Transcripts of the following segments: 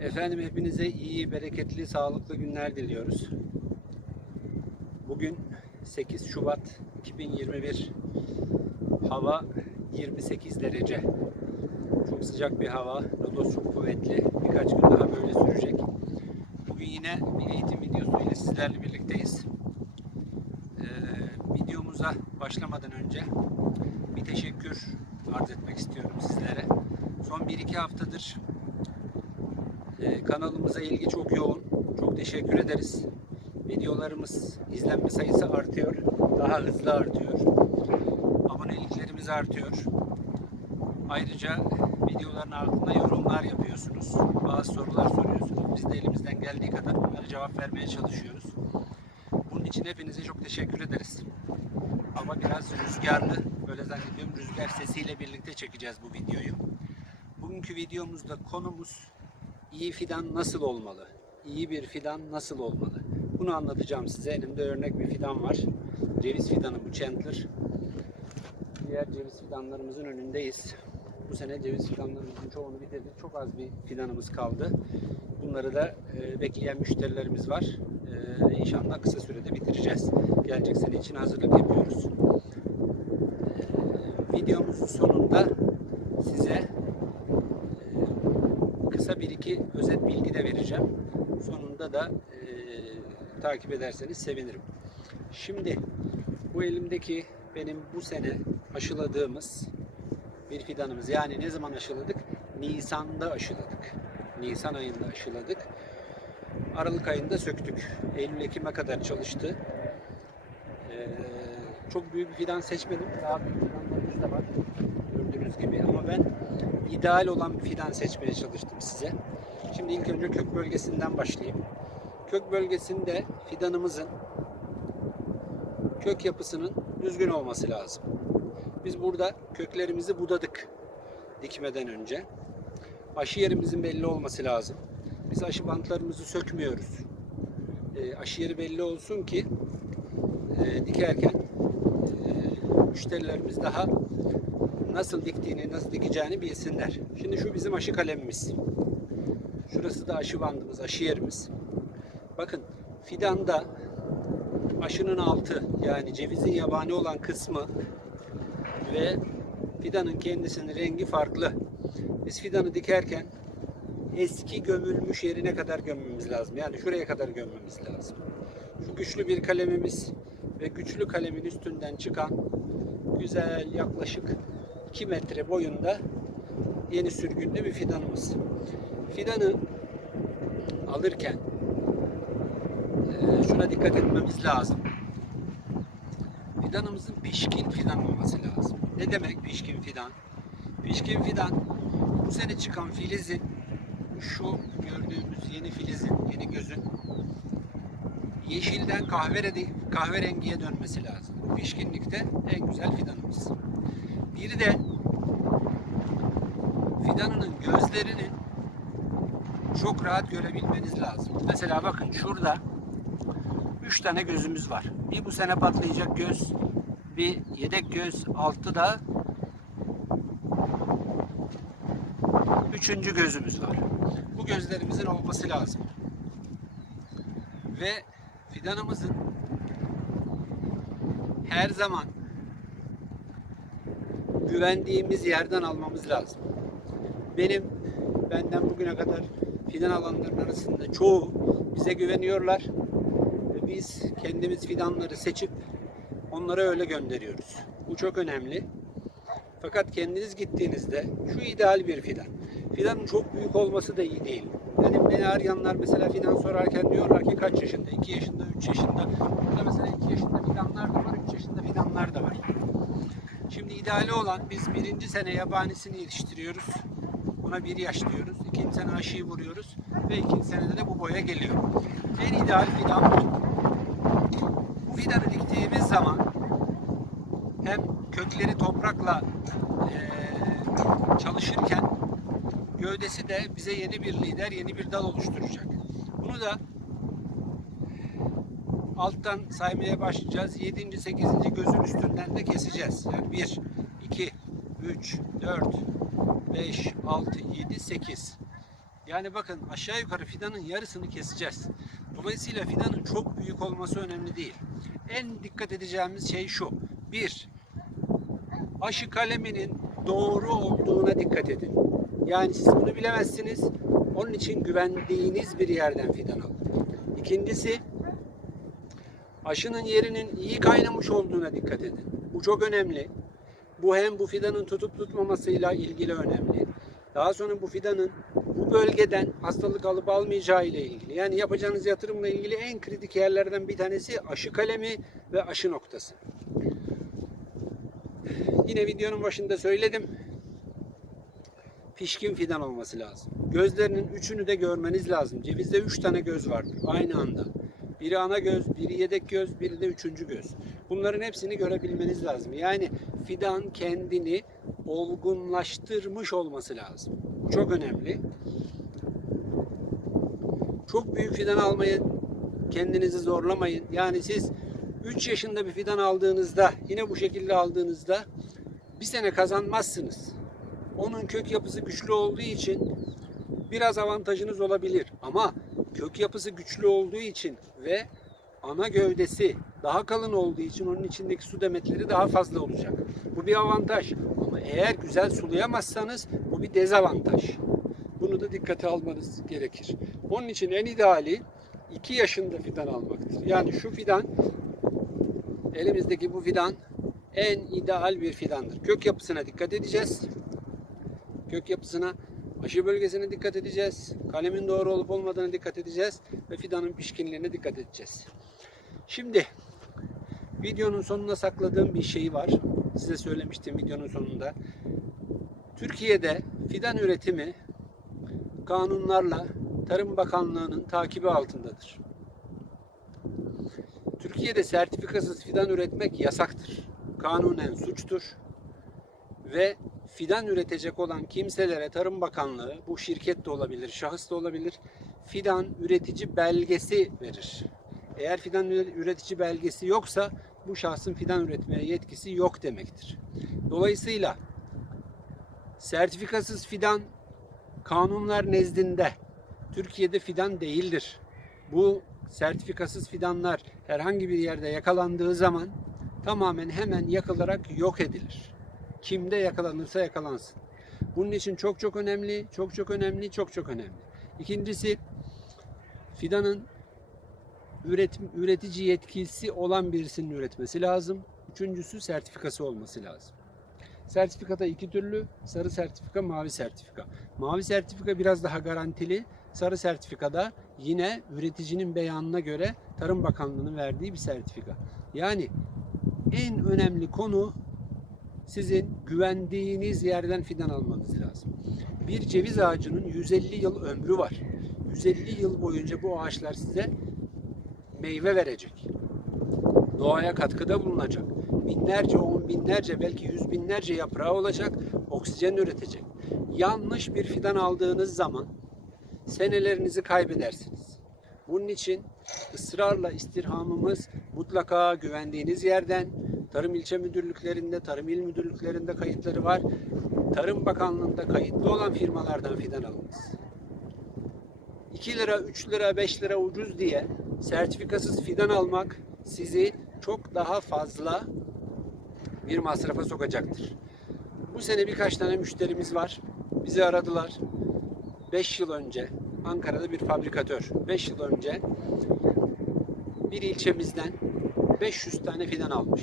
Efendim hepinize iyi, bereketli, sağlıklı günler diliyoruz. Bugün 8 Şubat 2021. Hava 28 derece. Çok sıcak bir hava. Lodos çok kuvvetli. Birkaç gün daha böyle sürecek. Bugün yine bir eğitim videosu ile sizlerle birlikteyiz. Ee, videomuza başlamadan önce bir teşekkür arz etmek istiyorum sizlere. Son 1-2 haftadır ee, kanalımıza ilgi çok yoğun. Çok teşekkür ederiz. Videolarımız izlenme sayısı artıyor. Daha hızlı artıyor. Aboneliklerimiz artıyor. Ayrıca videoların altında yorumlar yapıyorsunuz. Bazı sorular soruyorsunuz. Biz de elimizden geldiği kadar bunlara cevap vermeye çalışıyoruz. Bunun için hepinize çok teşekkür ederiz. Hava biraz rüzgarlı. Böyle zannediyorum rüzgar sesiyle birlikte çekeceğiz bu videoyu. Bugünkü videomuzda konumuz iyi fidan nasıl olmalı? İyi bir fidan nasıl olmalı? Bunu anlatacağım size. Elimde örnek bir fidan var. Ceviz fidanı bu Chandler. Diğer ceviz fidanlarımızın önündeyiz. Bu sene ceviz fidanlarımızın çoğunu bitirdik. Çok az bir fidanımız kaldı. Bunları da e, bekleyen müşterilerimiz var. E, inşallah kısa sürede bitireceğiz. Gelecek sene için hazırlık yapıyoruz. E, videomuzun sonunda size bir iki özet bilgi de vereceğim. Sonunda da e, takip ederseniz sevinirim. Şimdi bu elimdeki benim bu sene aşıladığımız bir fidanımız. Yani ne zaman aşıladık? Nisan'da aşıladık. Nisan ayında aşıladık. Aralık ayında söktük. Eylül-Ekim'e kadar çalıştı. Ee, çok büyük bir fidan seçmedim. Daha büyük fidanlarımız da var. Gördüğünüz gibi. Ama ben ideal olan bir fidan seçmeye çalıştım size. Şimdi ilk önce kök bölgesinden başlayayım. Kök bölgesinde fidanımızın kök yapısının düzgün olması lazım. Biz burada köklerimizi budadık dikmeden önce. Aşı yerimizin belli olması lazım. Biz aşı bantlarımızı sökmüyoruz. E, aşı yeri belli olsun ki e, dikerken e, müşterilerimiz daha nasıl diktiğini, nasıl dikeceğini bilsinler. Şimdi şu bizim aşı kalemimiz. Şurası da aşı bandımız, aşı yerimiz. Bakın fidanda aşının altı yani cevizin yabani olan kısmı ve fidanın kendisinin rengi farklı. Biz fidanı dikerken eski gömülmüş yerine kadar gömmemiz lazım. Yani şuraya kadar gömmemiz lazım. Şu güçlü bir kalemimiz ve güçlü kalemin üstünden çıkan güzel yaklaşık 2 metre boyunda yeni sürgünlü bir fidanımız. Fidanı alırken e, şuna dikkat etmemiz lazım. Fidanımızın pişkin fidan olması lazım. Ne demek pişkin fidan? Pişkin fidan bu sene çıkan filizin şu gördüğümüz yeni filizin, yeni gözün yeşilden kahverengi, kahverengiye dönmesi lazım. Pişkinlikte en güzel fidanımız. Bir de fidanının gözlerini çok rahat görebilmeniz lazım. Mesela bakın şurada üç tane gözümüz var. Bir bu sene patlayacak göz, bir yedek göz, altı da üçüncü gözümüz var. Bu gözlerimizin olması lazım. Ve fidanımızın her zaman güvendiğimiz yerden almamız lazım. Benim benden bugüne kadar fidan alanların arasında çoğu bize güveniyorlar. Ve biz kendimiz fidanları seçip onlara öyle gönderiyoruz. Bu çok önemli. Fakat kendiniz gittiğinizde şu ideal bir fidan. Fidanın çok büyük olması da iyi değil. Yani beni arayanlar mesela fidan sorarken diyorlar ki kaç yaşında? 2 yaşında, 3 yaşında. Burada mesela 2 yaşında fidanlar da var, 3 yaşında fidanlar da var. Şimdi ideali olan biz birinci sene yabanisini yetiştiriyoruz. Buna bir yaş diyoruz. İkinci sene aşıyı vuruyoruz. Ve ikinci senede de bu boya geliyor. En ideal fidan bu. Bu fidanı diktiğimiz zaman hem kökleri toprakla çalışırken gövdesi de bize yeni bir lider, yeni bir dal oluşturacak. Bunu da alttan saymaya başlayacağız. 7. 8. gözün üstünden de keseceğiz. Yani 1, 2, 3, 4, 5, 6, 7, 8. Yani bakın aşağı yukarı fidanın yarısını keseceğiz. Dolayısıyla fidanın çok büyük olması önemli değil. En dikkat edeceğimiz şey şu. Bir, aşı kaleminin doğru olduğuna dikkat edin. Yani siz bunu bilemezsiniz. Onun için güvendiğiniz bir yerden fidan alın. İkincisi, aşının yerinin iyi kaynamış olduğuna dikkat edin. Bu çok önemli. Bu hem bu fidanın tutup tutmamasıyla ilgili önemli. Daha sonra bu fidanın bu bölgeden hastalık alıp almayacağı ile ilgili. Yani yapacağınız yatırımla ilgili en kritik yerlerden bir tanesi aşı kalemi ve aşı noktası. Yine videonun başında söyledim. Pişkin fidan olması lazım. Gözlerinin üçünü de görmeniz lazım. Cevizde üç tane göz vardır aynı anda. Biri ana göz, biri yedek göz, biri de üçüncü göz. Bunların hepsini görebilmeniz lazım. Yani fidan kendini olgunlaştırmış olması lazım. Çok önemli. Çok büyük fidan almayı kendinizi zorlamayın. Yani siz 3 yaşında bir fidan aldığınızda, yine bu şekilde aldığınızda bir sene kazanmazsınız. Onun kök yapısı güçlü olduğu için biraz avantajınız olabilir. Ama kök yapısı güçlü olduğu için ve ana gövdesi daha kalın olduğu için onun içindeki su demetleri daha fazla olacak. Bu bir avantaj. Ama eğer güzel sulayamazsanız bu bir dezavantaj. Bunu da dikkate almanız gerekir. Onun için en ideali 2 yaşında fidan almaktır. Yani şu fidan elimizdeki bu fidan en ideal bir fidandır. Kök yapısına dikkat edeceğiz. Kök yapısına, aşı bölgesine dikkat edeceğiz. Kalemin doğru olup olmadığına dikkat edeceğiz ve fidanın pişkinliğine dikkat edeceğiz. Şimdi videonun sonuna sakladığım bir şey var. Size söylemiştim videonun sonunda. Türkiye'de fidan üretimi kanunlarla Tarım Bakanlığı'nın takibi altındadır. Türkiye'de sertifikasız fidan üretmek yasaktır. Kanunen suçtur. Ve fidan üretecek olan kimselere Tarım Bakanlığı, bu şirket de olabilir, şahıs da olabilir, fidan üretici belgesi verir. Eğer fidan üretici belgesi yoksa bu şahsın fidan üretmeye yetkisi yok demektir. Dolayısıyla sertifikasız fidan kanunlar nezdinde Türkiye'de fidan değildir. Bu sertifikasız fidanlar herhangi bir yerde yakalandığı zaman tamamen hemen yakılarak yok edilir. Kimde yakalanırsa yakalansın. Bunun için çok çok önemli, çok çok önemli, çok çok önemli. İkincisi fidanın üretim, üretici yetkisi olan birisinin üretmesi lazım. Üçüncüsü sertifikası olması lazım. Sertifikada iki türlü. Sarı sertifika, mavi sertifika. Mavi sertifika biraz daha garantili. Sarı sertifikada yine üreticinin beyanına göre Tarım Bakanlığı'nın verdiği bir sertifika. Yani en önemli konu sizin güvendiğiniz yerden fidan almanız lazım. Bir ceviz ağacının 150 yıl ömrü var. 150 yıl boyunca bu ağaçlar size meyve verecek. Doğaya katkıda bulunacak. Binlerce, on binlerce, belki yüz binlerce yaprağı olacak. Oksijen üretecek. Yanlış bir fidan aldığınız zaman senelerinizi kaybedersiniz. Bunun için ısrarla istirhamımız mutlaka güvendiğiniz yerden Tarım ilçe müdürlüklerinde, tarım il müdürlüklerinde kayıtları var. Tarım Bakanlığı'nda kayıtlı olan firmalardan fidan alınız. 2 lira, 3 lira, 5 lira ucuz diye sertifikasız fidan almak sizi çok daha fazla bir masrafa sokacaktır. Bu sene birkaç tane müşterimiz var. Bizi aradılar. 5 yıl önce Ankara'da bir fabrikatör 5 yıl önce bir ilçemizden 500 tane fidan almış.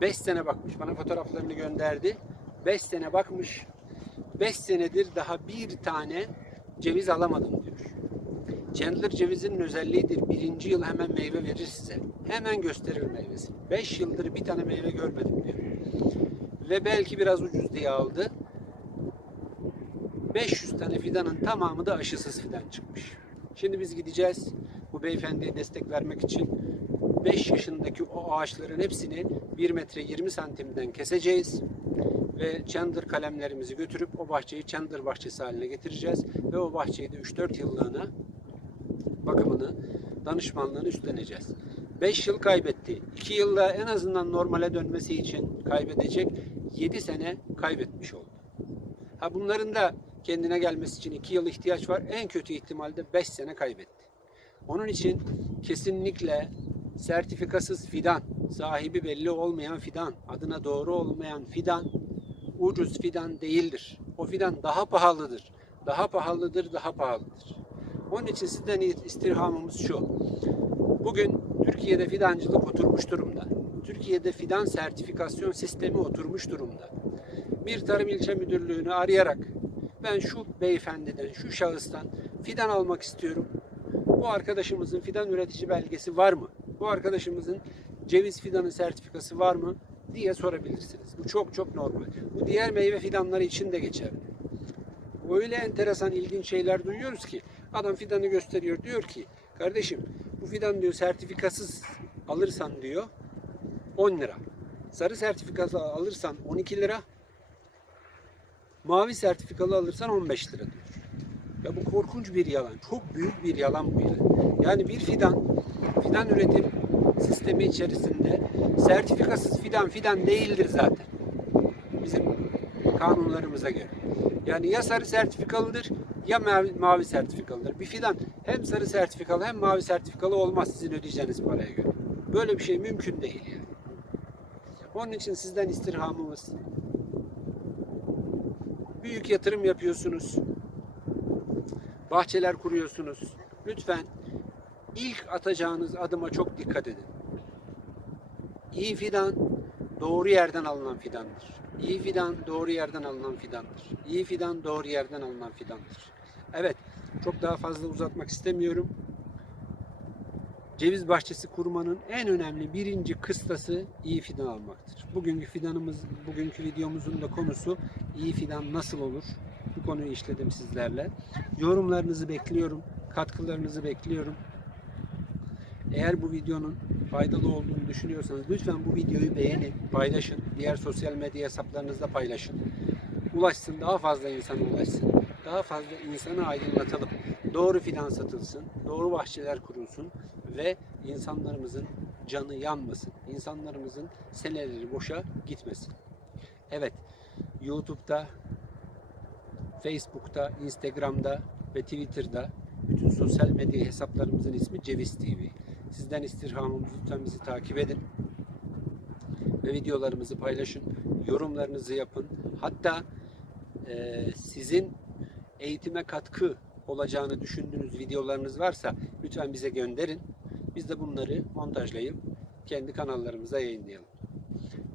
5 sene bakmış. Bana fotoğraflarını gönderdi. 5 sene bakmış. 5 senedir daha bir tane ceviz alamadım diyor. Chandler cevizinin özelliğidir. Birinci yıl hemen meyve verir size. Hemen gösterir meyvesini. 5 yıldır bir tane meyve görmedim diyor. Ve belki biraz ucuz diye aldı. 500 tane fidanın tamamı da aşısız fidan çıkmış. Şimdi biz gideceğiz bu beyefendiye destek vermek için 5 yaşındaki o ağaçların hepsini 1 metre 20 santimden keseceğiz ve Chandler kalemlerimizi götürüp o bahçeyi Chandler bahçesi haline getireceğiz ve o bahçeyi de 3-4 yıllığına bakımını, danışmanlığını üstleneceğiz. 5 yıl kaybetti. 2 yılda en azından normale dönmesi için kaybedecek 7 sene kaybetmiş oldu. Ha bunların da kendine gelmesi için 2 yıl ihtiyaç var. En kötü ihtimalde 5 sene kaybetti. Onun için kesinlikle sertifikasız fidan, sahibi belli olmayan fidan, adına doğru olmayan fidan ucuz fidan değildir. O fidan daha pahalıdır. Daha pahalıdır, daha pahalıdır. Onun için sizden istirhamımız şu. Bugün Türkiye'de fidancılık oturmuş durumda. Türkiye'de fidan sertifikasyon sistemi oturmuş durumda. Bir tarım ilçe müdürlüğünü arayarak ben şu beyefendiden, şu şahıstan fidan almak istiyorum. Bu arkadaşımızın fidan üretici belgesi var mı? Bu arkadaşımızın ceviz fidanı sertifikası var mı? diye sorabilirsiniz. Bu çok çok normal. Bu diğer meyve fidanları için de geçerli. Öyle enteresan ilginç şeyler duyuyoruz ki adam fidanı gösteriyor diyor ki kardeşim bu fidan diyor sertifikasız alırsan diyor 10 lira. Sarı sertifikalı alırsan 12 lira. Mavi sertifikalı alırsan 15 lira diyor. Ya bu korkunç bir yalan. Çok büyük bir yalan bu yani. Yani bir fidan, fidan üretim sistemi içerisinde sertifikasız fidan fidan değildir zaten. Bizim kanunlarımıza göre. Yani ya sarı sertifikalıdır ya mavi, mavi sertifikalıdır. Bir fidan hem sarı sertifikalı hem mavi sertifikalı olmaz sizin ödeyeceğiniz paraya göre. Böyle bir şey mümkün değil yani. Onun için sizden istirhamımız büyük yatırım yapıyorsunuz. Bahçeler kuruyorsunuz. Lütfen ilk atacağınız adıma çok dikkat edin. İyi fidan doğru yerden alınan fidandır. İyi fidan doğru yerden alınan fidandır. İyi fidan doğru yerden alınan fidandır. Evet, çok daha fazla uzatmak istemiyorum. Ceviz bahçesi kurmanın en önemli birinci kıstası iyi fidan almaktır. Bugünkü fidanımız, bugünkü videomuzun da konusu iyi fidan nasıl olur? Bu konuyu işledim sizlerle. Yorumlarınızı bekliyorum, katkılarınızı bekliyorum. Eğer bu videonun faydalı olduğunu düşünüyorsanız lütfen bu videoyu beğenin, paylaşın. Diğer sosyal medya hesaplarınızda paylaşın. Ulaşsın, daha fazla insana ulaşsın. Daha fazla insanı aydınlatalım. Doğru fidan satılsın, doğru bahçeler kurulsun ve insanlarımızın canı yanmasın. İnsanlarımızın seneleri boşa gitmesin. Evet, YouTube'da, Facebook'ta, Instagram'da ve Twitter'da bütün sosyal medya hesaplarımızın ismi Ceviz TV. Sizden istirhamımız lütfen bizi takip edin. Ve videolarımızı paylaşın. Yorumlarınızı yapın. Hatta e, sizin eğitime katkı olacağını düşündüğünüz videolarınız varsa lütfen bize gönderin. Biz de bunları montajlayıp kendi kanallarımıza yayınlayalım.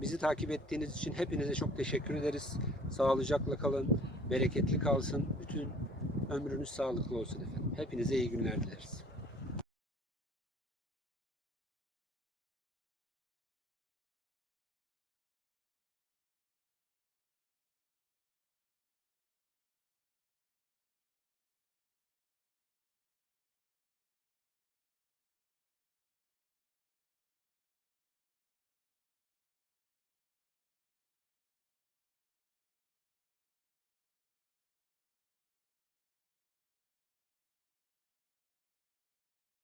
Bizi takip ettiğiniz için hepinize çok teşekkür ederiz. Sağlıcakla kalın, bereketli kalsın. Bütün ömrünüz sağlıklı olsun efendim. Hepinize iyi günler dileriz.